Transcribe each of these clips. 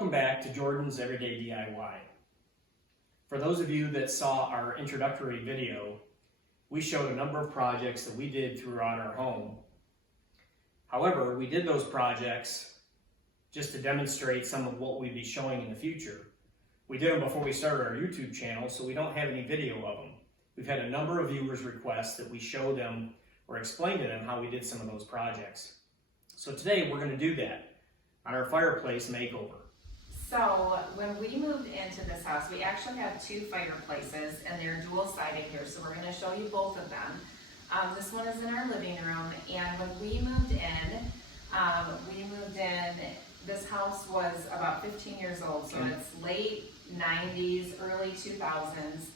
Welcome back to Jordan's Everyday DIY. For those of you that saw our introductory video, we showed a number of projects that we did throughout our home. However, we did those projects just to demonstrate some of what we'd be showing in the future. We did them before we started our YouTube channel, so we don't have any video of them. We've had a number of viewers request that we show them or explain to them how we did some of those projects. So today we're going to do that on our fireplace makeover. So when we moved into this house, we actually have two fireplaces and they're dual sided here. So we're going to show you both of them. This one is in our living room, and when we moved in, this house was about 15 years old. So it's late 90s, early 2000s.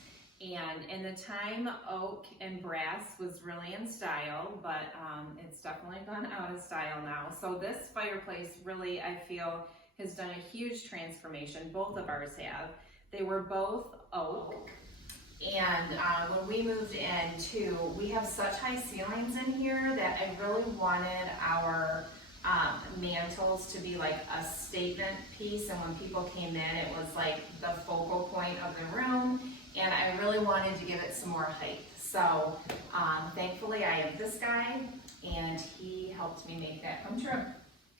And in the time, oak and brass was really in style, but it's definitely gone out of style now. So this fireplace really, I feel, has done a huge transformation. Both of ours have. They were both oak. And when we moved in too, we have such high ceilings in here that I really wanted our mantles to be like a statement piece. And when people came in, it was like the focal point of the room. And I really wanted to give it some more height. So thankfully I have this guy, and he helped me make that come true.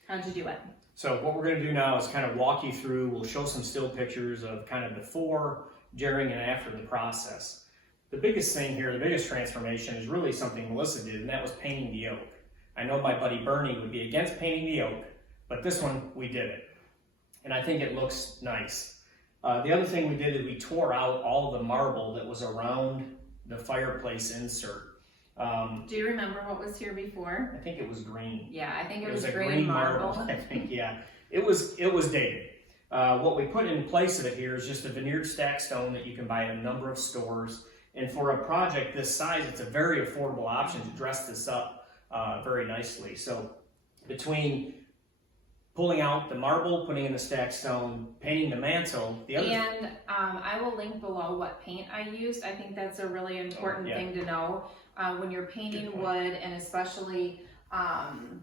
How'd you do it? So what we're going to do now is kind of walk you through, we'll show some still pictures of kind of before, during, and after the process. The biggest thing here, the biggest transformation is really something Melissa did, and that was painting the oak. I know my buddy Bernie would be against painting the oak, but this one, we did it. And I think it looks nice. The other thing we did is we tore out all the marble that was around the fireplace insert. Do you remember what was here before? I think it was green. Yeah, I think it was a green marble. I think, yeah. It was dated. What we put in place of it here is just a veneered stack stone that you can buy at a number of stores. And for a project this size, it's a very affordable option to dress this up very nicely. So between pulling out the marble, putting in the stack stone, painting the mantle, I will link below what paint I used. I think that's a really important thing to know. When you're painting wood, and especially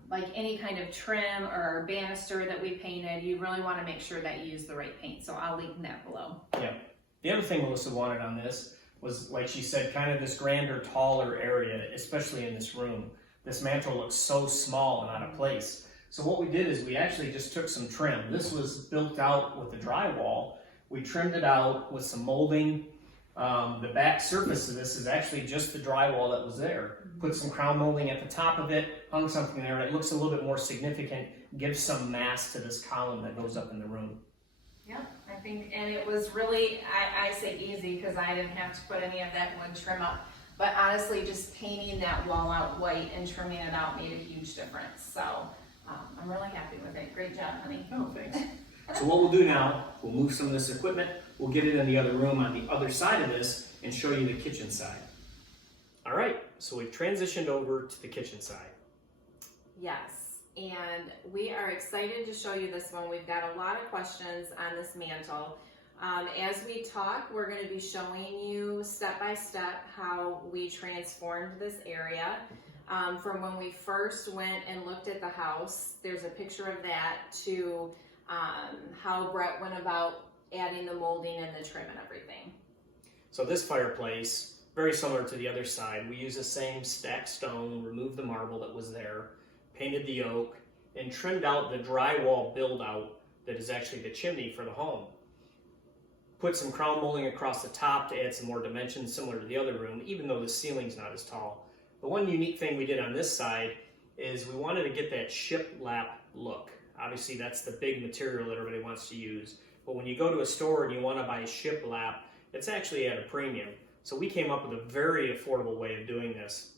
like any kind of trim or banister that we painted, you really want to make sure that you use the right paint. So I'll link that below. Yeah. The other thing Melissa wanted on this was, like she said, kind of this grander, taller area, especially in this room. This mantle looks so small and out of place. So what we did is we actually just took some trim. This was built out with the drywall. We trimmed it out with some molding. The back surface of this is actually just the drywall that was there. Put some crown molding at the top of it, hung something there, and it looks a little bit more significant, gives some mass to this column that goes up in the room. Yeah, I think, and it was really, I say easy because I didn't have to put any of that wood trim up. But honestly, just painting that wall out white and trimming it out made a huge difference. So I'm really happy with it. Great job, honey. Oh, thanks. So what we'll do now, we'll move some of this equipment, we'll get it in the other room on the other side of this and show you the kitchen side. All right, so we've transitioned over to the kitchen side. Yes, and we are excited to show you this one. We've got a lot of questions on this mantle. As we talk, we're going to be showing you step by step how we transformed this area. From when we first went and looked at the house, there's a picture of that, to how Brett went about adding the molding and the trim and everything. So this fireplace, very similar to the other side, we used the same stacked stone, removed the marble that was there, painted the oak, and trimmed out the drywall build out that is actually the chimney for the home. Put some crown molding across the top to add some more dimensions similar to the other room, even though the ceiling's not as tall. The one unique thing we did on this side is we wanted to get that shiplap look. Obviously that's the big material that everybody wants to use. But when you go to a store and you want to buy a shiplap, it's actually at a premium. So we came up with a very affordable way of doing this.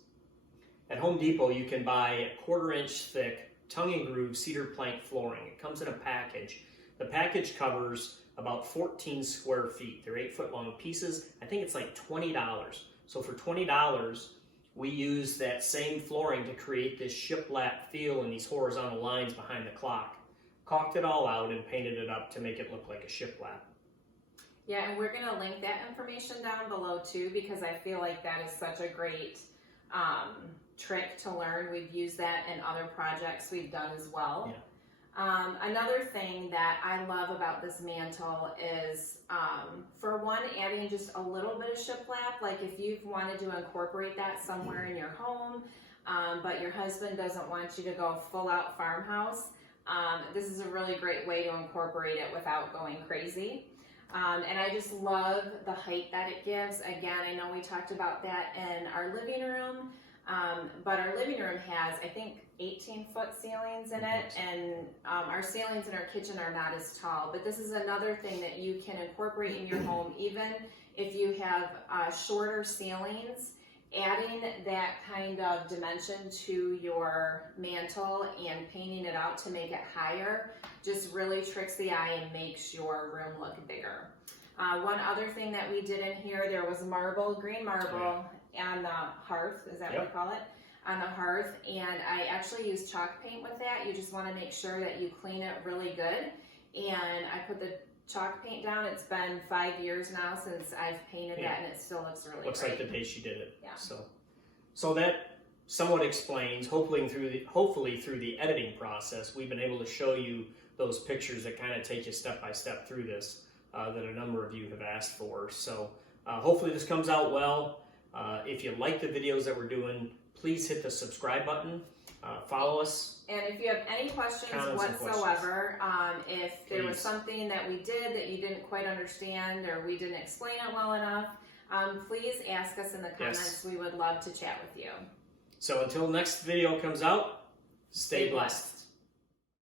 At Home Depot you can buy a 1/4 inch thick tongue and groove cedar plank flooring. It comes in a package. The package covers about 14 square feet. They're 8-foot long pieces. I think it's like $20. So for $20, we used that same flooring to create this shiplap feel and these horizontal lines behind the clock. Caulked it all out and painted it up to make it look like a shiplap. Yeah, and we're going to link that information down below too, because I feel like that is such a great trick to learn. We've used that in other projects we've done as well. Yeah. Another thing that I love about this mantle is, for one, adding just a little bit of shiplap. Like if you've wanted to incorporate that somewhere in your home, but your husband doesn't want you to go full out farmhouse, this is a really great way to incorporate it without going crazy. And I just love the height that it gives. Again, I know we talked about that in our living room, but our living room has, I think, 18-foot ceilings in it, and our ceilings in our kitchen are not as tall. But this is another thing that you can incorporate in your home, even if you have shorter ceilings. Adding that kind of dimension to your mantle and painting it out to make it higher just really tricks the eye and makes your room look bigger. One other thing that we did in here, there was marble, green marble on the hearth, is that what you call it? On the hearth, and I actually used chalk paint with that. You just want to make sure that you clean it really good. And I put the chalk paint down. It's been 5 years now since I've painted that, and it still looks really looks great. like the day she did it. Yeah. So that somewhat explains, hopefully through the editing process, we've been able to show you those pictures that kind of take you step by step through this that a number of you have asked for. So hopefully this comes out well. If you like the videos that we're doing, please hit the subscribe button. Follow us. And if you have any questions whatsoever, if there was something that we did that you didn't quite understand or we didn't explain it well enough, please ask us in the comments. We would love to chat with you. So until next video comes out, stay blessed.